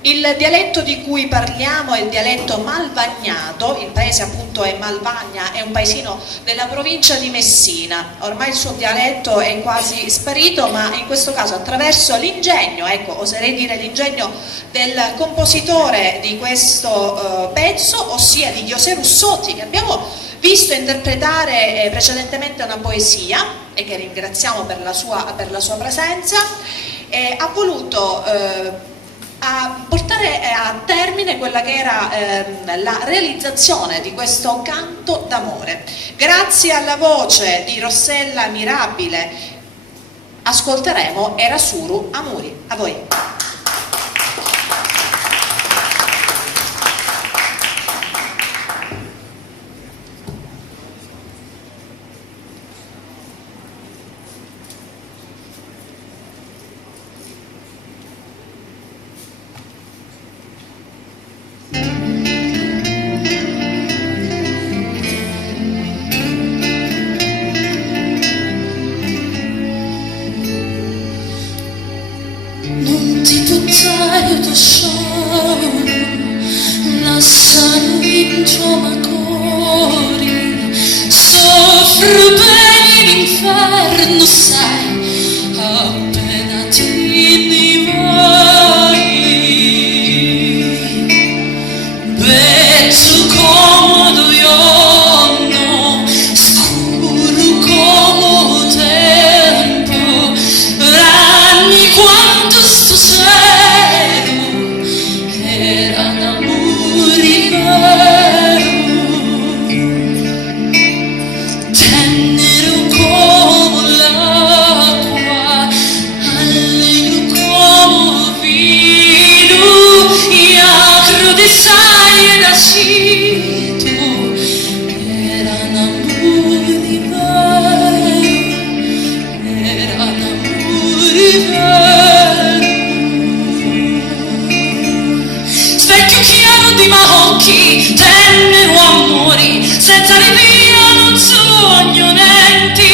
Il dialetto di cui parliamo è il dialetto malvagnato, il paese appunto è Malvagna, è un paesino della provincia di Messina. Ormai il suo dialetto è quasi sparito, ma in questo caso attraverso l'ingegno, ecco, oserei dire l'ingegno del compositore di questo pezzo, ossia di José Russotti, che abbiamo visto interpretare precedentemente una poesia e che ringraziamo per la sua presenza, ha voluto a portare a termine quella che era la realizzazione di questo canto d'amore. Grazie alla voce di Rossella Mirabile ascolteremo Erasuru Amuri. A voi. Non ti buttare da solo, lasciami dentro ma cori, soffro bene l'inferno, sai, appena ti ne vai. Peggio comodo io no, scuro come tempo, ranni quanto sto cielo, era un amore vero, tenero come l'acqua, allegro come vino, e acro di sale nascito, era un amore vero, era un amore vero. Specchio chiaro di macchi, tenero amori, senza rinvio non sogno niente,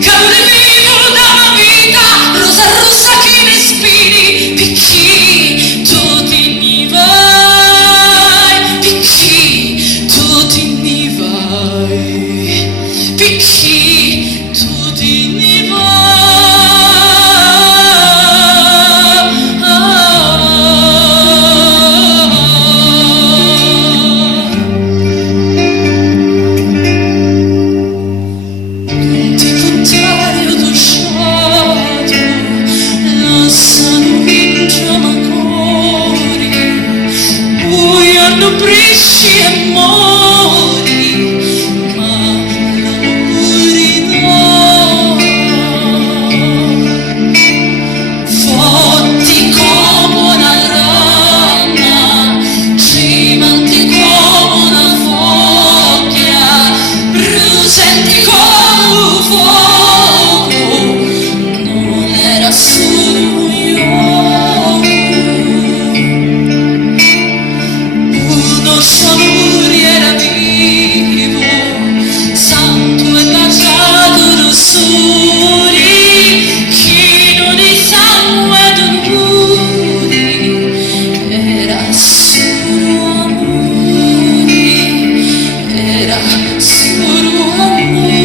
calore vivo da una vita, rosa rossa che ne spiri, picchi, tu ti ne vai, picchi, tu ti ne vai, picchi, tu ti ne non ti buttare addossata, lasciami vincere ma cori, buiono brisci e mori, ma l'amore no. Fotti come una rana, cimanti come una foglia, brucianti come un fuoco, non era solo io. Uno sciamuri era vivo, santo e baciato rossuri, chino di sangue ed odori, era solo amore, era solo amore.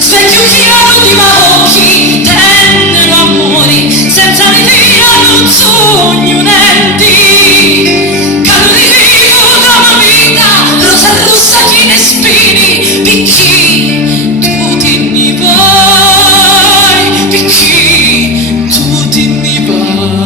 Specchio chiaro di macchi, tenero amori, senza rinvio non sogno niente, calore vivo da una vita, rosa rossa che ne spini, picchi, tu ti ne vai, picchi, tu ti ne vai.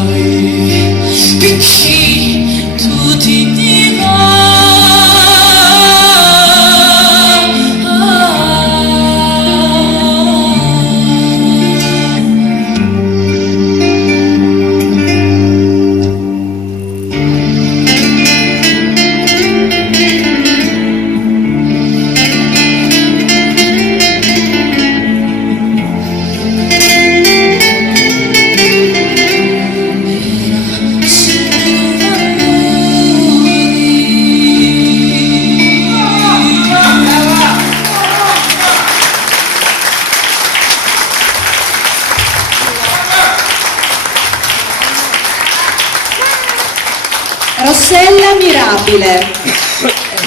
Rossella Mirabile.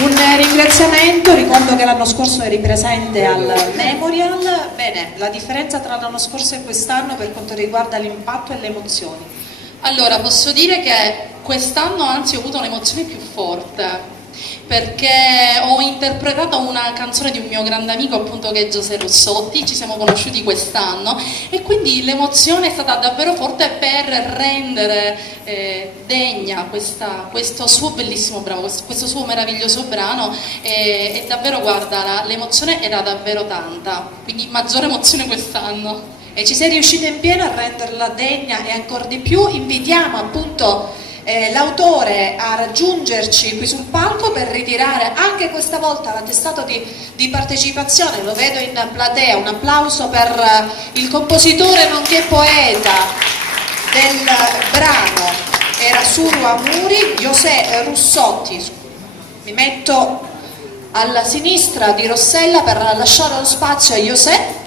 Un ringraziamento, ricordo che l'anno scorso eri presente al Memorial. Bene, la differenza tra l'anno scorso e quest'anno per quanto riguarda l'impatto e le emozioni? Allora, posso dire che quest'anno anzi ho avuto un'emozione più forte, perché ho interpretato una canzone di un mio grande amico, appunto, che è Giuseppe Russotti. Ci siamo conosciuti quest'anno e quindi l'emozione è stata davvero forte per rendere degna questo suo bellissimo brano, questo suo meraviglioso brano, e davvero, guarda, l'emozione era davvero tanta, quindi maggiore emozione quest'anno. E ci sei riuscita in pieno a renderla degna e ancora di più. Invitiamo appunto l'autore a raggiungerci qui sul palco per ritirare anche questa volta l'attestato di partecipazione. Lo vedo in platea. Un applauso per il compositore nonché poeta del brano era Suru Amuri, José Russotti. Mi metto alla sinistra di Rossella per lasciare lo spazio a José.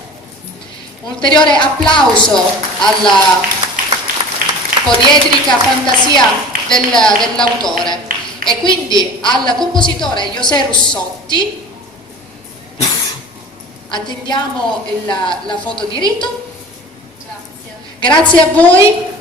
Un ulteriore applauso alla poliedrica fantasia dell'autore e quindi al compositore José Russotti. Attendiamo la foto di rito. Grazie. Grazie a voi.